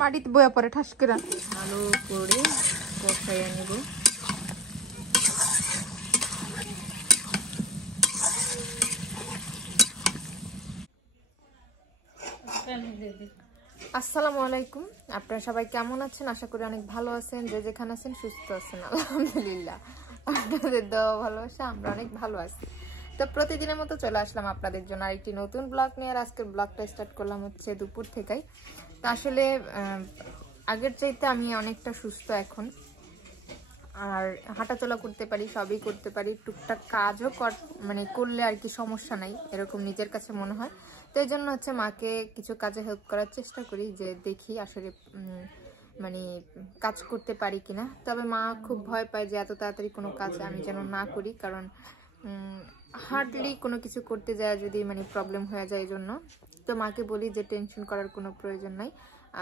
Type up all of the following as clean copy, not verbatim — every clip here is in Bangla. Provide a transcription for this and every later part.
মাটিতে বয়া পরে ঠাস করে ভালো করে কষাইয়া নেব। আসসালামু আলাইকুম, আপনারা সবাই কেমন আছেন? আশা করি অনেক ভালো আছেন, যে যেখানে আছেন সুস্থ আছেন। আলহামদুলিল্লাহ, আপনাদের দোয়া ভালোবাসা আমরা অনেক ভালো আছি। তো প্রতিদিনের মতো চলে আসলাম আপনাদের জন্য আরেকটি নতুন ব্লগ নিয়ে। আর আজকের ব্লগটা স্টার্ট করলাম হচ্ছে দুপুর থেকেই। তো আসলে আগের চাইতে আমি অনেকটা সুস্থ এখন, আর হাঁটাচলা করতে পারি, সবই করতে পারি, টুকটাক কাজও মানে করলে আর কি সমস্যা নাই, এরকম নিজের কাছে মনে হয়। তো এই জন্য হচ্ছে মাকে কিছু কাজে হেল্প করার চেষ্টা করি, যে দেখি আসলে মানে কাজ করতে পারি কিনা। তবে মা খুব ভয় পায় যে এত তাড়াতাড়ি কোনো কাজ আমি যেন না করি, কারণ হার্ডলি কোনো কিছু করতে যায় যদি মানে প্রবলেম হয়ে যায়। এই জন্য তো মাকে বলি যে টেনশন করার কোনো প্রয়োজন নাই,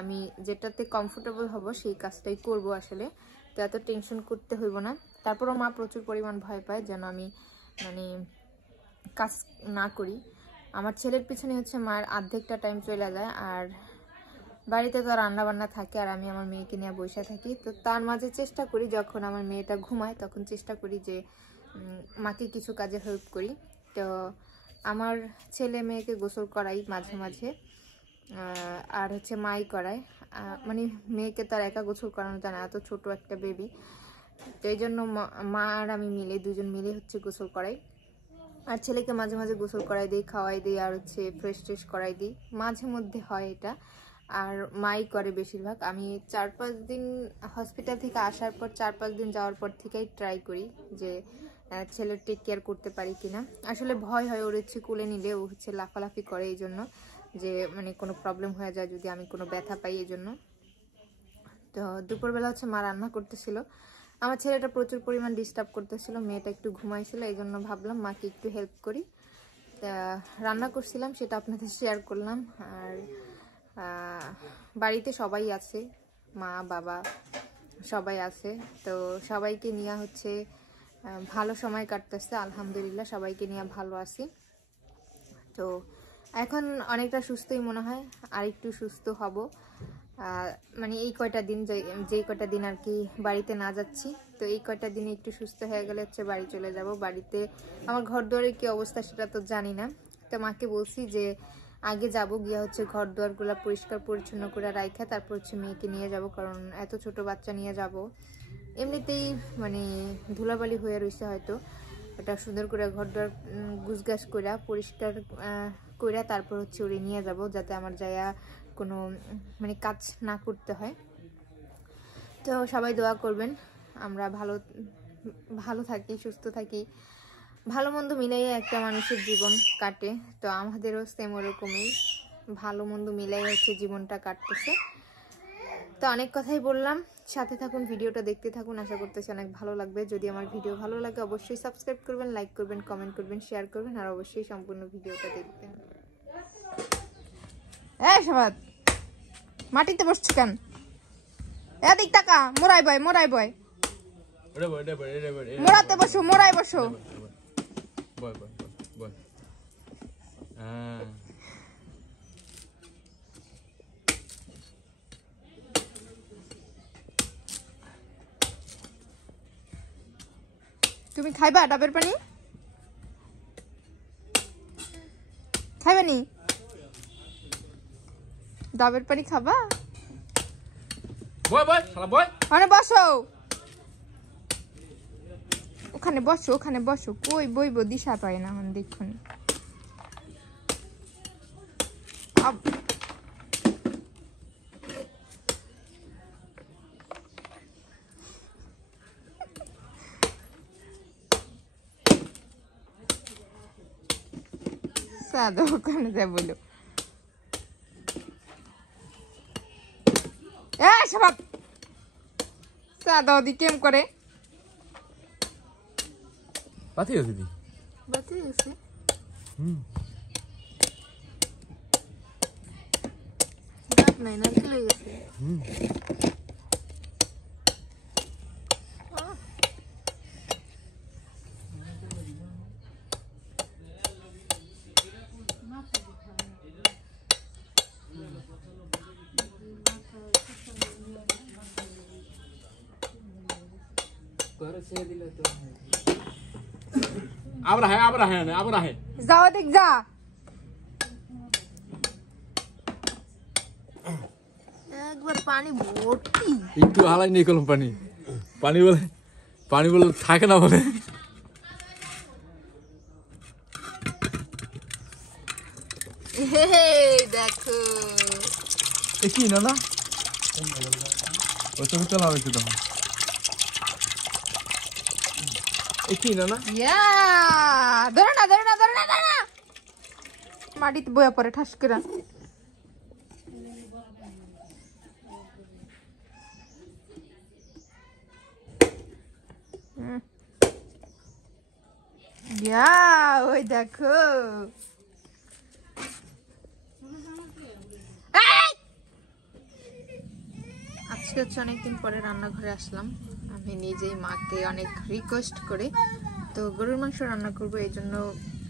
আমি যেটাতে কমফোর্টেবল হব সেই কাজটাই করব আসলে, তো এত টেনশন করতে হইব না। তারপরও মা প্রচুর পরিমাণ ভয় পায় যেন আমি মানে কাজ না করি। আমার ছেলের পিছনে হচ্ছে মার অর্ধেকটা টাইম চলে যায়, আর বাড়িতে তো রান্না বান্না থাকে, আর আমি আমার মেয়েকে নিয়ে বসে থাকি। তো তার মাঝে চেষ্টা করি যখন আমার মেয়েটা ঘুমায় তখন চেষ্টা করি যে মাকে কিছু কাজে হেল্প করি। তো আমার ছেলে মেয়েকে গোসল করাই মাঝে মাঝে, আর হচ্ছে মাই করায়। মানে মেয়েকে তার একা গোসল করানো যায় না, এত ছোট একটা বেবি। তো এই জন্য মা আর আমি মিলে দুজন মিলে হচ্ছে গোসল করাই, আর ছেলেকে মাঝে মাঝে গোসল করাই দিই, খাওয়াই দিই, আর হচ্ছে ফ্রেশ ট্রেশ করাই দিই। মাঝে মধ্যে হয় এটা, আর মাই করে বেশিরভাগ। আমি 4-5 দিন হসপিটাল থেকে আসার পর 4-5 দিন যাওয়ার পর থেকেই ট্রাই করি যে ছেলের টেক কেয়ার করতে পারি কিনা। আসলে ভয় হয়, ওর হচ্ছে কোলে নিলে ও হচ্ছে লাফালাফি করে, এই জন্য যে মানে কোনো প্রবলেম হয়ে যায় যদি আমি কোনো ব্যথা পাই, এই জন্য। তো দুপুরবেলা হচ্ছে মা রান্না করতেছিল, আমার ছেলেটা প্রচুর পরিমাণ ডিস্টার্ব করতেছিল, মেয়েটা একটু ঘুমাইছিল, এই জন্য ভাবলাম মাকে একটু হেল্প করি। রান্না করছিলাম, সেটা আপনাদের শেয়ার করলাম। আর বাড়িতে সবাই আছে, মা বাবা সবাই আছে, তো সবাইকে নিয়ে হচ্ছে ভালো সময় কাটতেছে আলহামদুলিল্লাহ, সবাইকে নিয়ে ভালো আছি। তো এখন অনেকটা সুস্থই মনে হয়, আর একটু সুস্থ হব। মানে এই কয়টা দিন, যেই কয়টা দিন আর কি বাড়িতে না যাচ্ছি, তো এই কয়টা দিনে একটু সুস্থ হয়ে গেলে হচ্ছে বাড়ি চলে যাব। বাড়িতে আমার ঘর দুয়ারের কি অবস্থা সেটা তো জানি না, তো মাকে বলছি যে আগে যাব, গিয়ে হচ্ছে ঘর দুয়ারগুলো পরিষ্কার পরিচ্ছন্ন করে রাখা, তারপর হচ্ছে মেয়েকে নিয়ে যাব, কারণ এত ছোট বাচ্চা নিয়ে যাব এমনিতেই মানে ধুলাবালি হয়ে রয়েছে, হয়তো এটা সুন্দর করে ঘর দুয়ার গুছগাছ করে পরিষ্কার করে তারপর হচ্ছে ওরে নিয়ে যাব, যাতে আমার যায়া কোনো মানে কাজ না করতে হয়। তো সবাই দোয়া করবেন, আমরা ভালো থাকি, সুস্থ থাকি, ভালো মন্দ মিলাই একটা মানুষের জীবন কাটে। তো আমাদেরও সেম ওরকমই ভালো মন্দ মিলাই হচ্ছে জীবনটা কাটতেছে। তো অনেক কথাই বললাম, সাথে থাকুন, ভিডিওটা দেখতে থাকুন, আশা করতেছি অনেক ভালো লাগবে। যদি আমার ভিডিও ভালো লাগে অবশ্যই সাবস্ক্রাইব করবেন, লাইক করবেন, কমেন্ট করবেন, শেয়ার করবেন, আর অবশ্যই সম্পূর্ণ ভিডিওটা দেখবেন। সবাত মাটিতে বসছো কেন? এদিক টাকা মোরাই বয় মোরাতে বসো, মোরাই বসো। তুমি খাইবা ডাবের পানি? খাইবা নি? ডাবের পানি খাবা? ওখানে বসো, ওখানে বসো, ওখানে বসো। কই বইব, দিশা পায় না এখন, দেখুন। সাদা ওখানে যায় বলো। সবাব সাদা ওদি কেম করে? বাতি আছে দিদি, বাতি আছে। নাই না, চলে গেছে। আবার আহে যাও দেখ যা একবার পানি ভর্তি একটু হালাই নেই কলম পানি বলে থাকে না বলে দেখো কি না ওই তুমি চলা হয়েছে তখন কি না ধরে না মাটিতে বয়া পরে ঠাস করে ওই দেখো আজকে হচ্ছে অনেকদিন পরে রান্নাঘরে আসলাম আমি নিজেই মাকে অনেক রিকোয়েস্ট করে তো গরুর মাংস রান্না করবো এই জন্য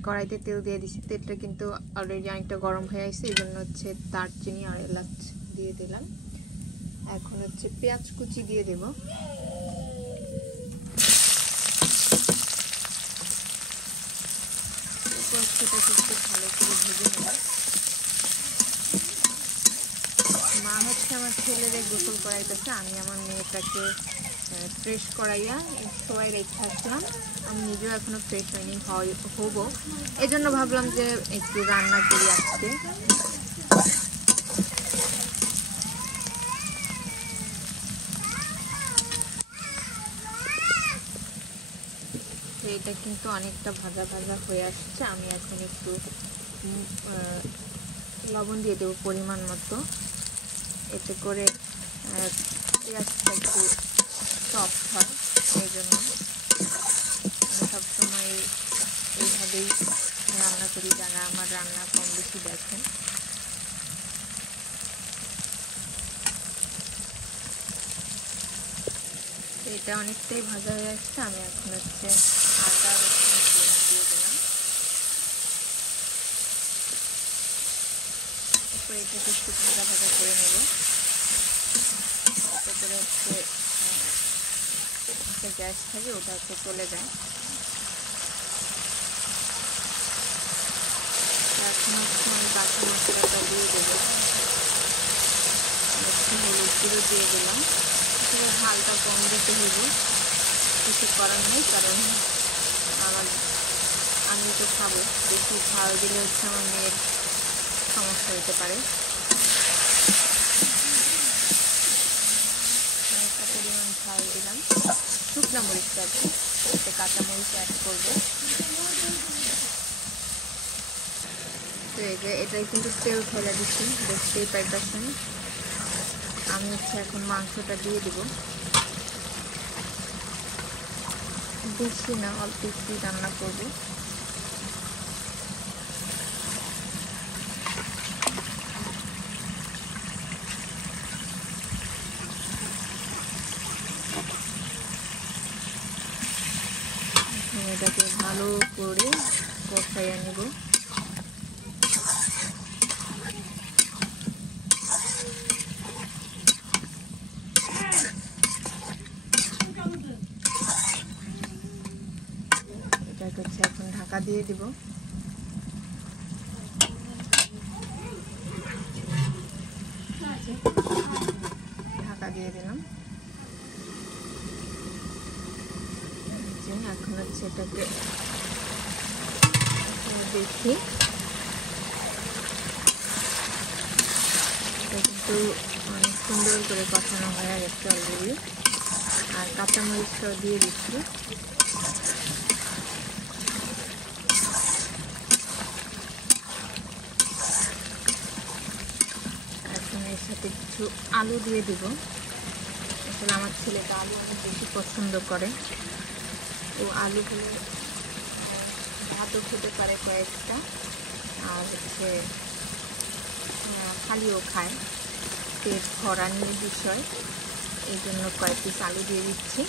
কড়াইতে তেল দিয়ে দিছি তেলটা কিন্তু অলরেডি অনেকটা গরম হয়ে আসছে এই জন্য হচ্ছে দারচিনি আর এলাচ দিয়ে দিলাম এখন হচ্ছে পেঁয়াজ কুচি দিয়ে দেব পেঁয়াজটা কিন্তু ভালো করে ভেজে নেব মা হচ্ছে আমার ছেলেরে গোসল করাইতেছে আমি আমার মেয়েটাকে ফ্রেশ করাইয়া সবাই রেখে আসলাম আমি নিজেও এখনো ফ্রেশ হয়নি হব এই জন্য ভাবলাম যে একটু রান্না করি আজকে এটা কিন্তু অনেকটা ভাজা ভাজা হয়ে আসছে আমি এখন একটু লবণ দিয়ে দেবো পরিমাণ মতো এতে করে পেঁয়াজটা একটু সফট হয় এই জন্য আমি সবসময় এইভাবেই রান্না করি যারা আমার রান্না কম বেশি দেখেন এটা অনেকটাই ভাজা হয়ে আসছে আমি এখন হচ্ছে আদা রসুন দিয়ে দিলাম এরপর এটাকে একটু ভাজা ভাজা করে নেব এতে করে হচ্ছে গ্যাস থাকে ওটা হচ্ছে চলে যায় এখন হচ্ছে আমি বাকি মশলাটা দিয়ে দেবো একটু হলুদ গুঁড়ো দিয়ে দিলাম আসলে ঝালটা কম দিতে হবে কিছু করার নেই কারণ আমি তো খাবো বেশি ঝাল দিলে হচ্ছে আমার মেয়ের সমস্যা হতে পারে পরিমাণ ঝাল দিলাম শুকনো মরিচটা আর কি এতে কাঁচা মরিচ অ্যাড করবো তো এই যে এটাই কিন্তু তেল ফেলে দিচ্ছি দেখতেই পাইতেছেন আমি হচ্ছে এখন মাংসটা দিয়ে দিব বেশি না অল্প একটু রান্না করবো এটাকে ভালো করে কষাইয়া নেব এটাকে হচ্ছে এখন ঢাকা দিয়ে দিব ঢাকা দিয়ে দিলাম এখন হচ্ছে এটাকে দেখি এটা কিন্তু অনেক সুন্দর করে কষানো হয়ে গেছে অলরেডি আর কাঁচামরিচটাও দিয়ে দিচ্ছি এখন এর সাথে কিছু আলু দিয়ে দিব আসলে আমার ছেলেটা আলু অনেক বেশি পছন্দ করে তো আলুগুলো ভাতও খেতে পারে কয়েকটা আর হচ্ছে খালিও খায় পেট ভরা নিয়ে বিষয় এই জন্য কয়েক পিস আলু দিয়ে দিচ্ছি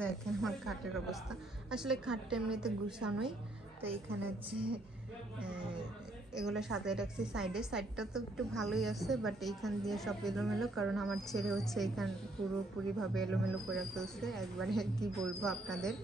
দেখেন আমার খাটের অবস্থা আসলে খাটটা এমনিতে গুছানোই তো এখানে হচ্ছে এগুলো সাজায় রাখছি সাইডটা তো একটু ভালোই আছে, বাট এইখান দিয়ে সব এলোমেলো, কারণ আমার ছেলে হচ্ছে এইখান পুরোপুরিভাবে এলোমেলো করে ফেলছে একবারে। কি বলবো আপনাদের,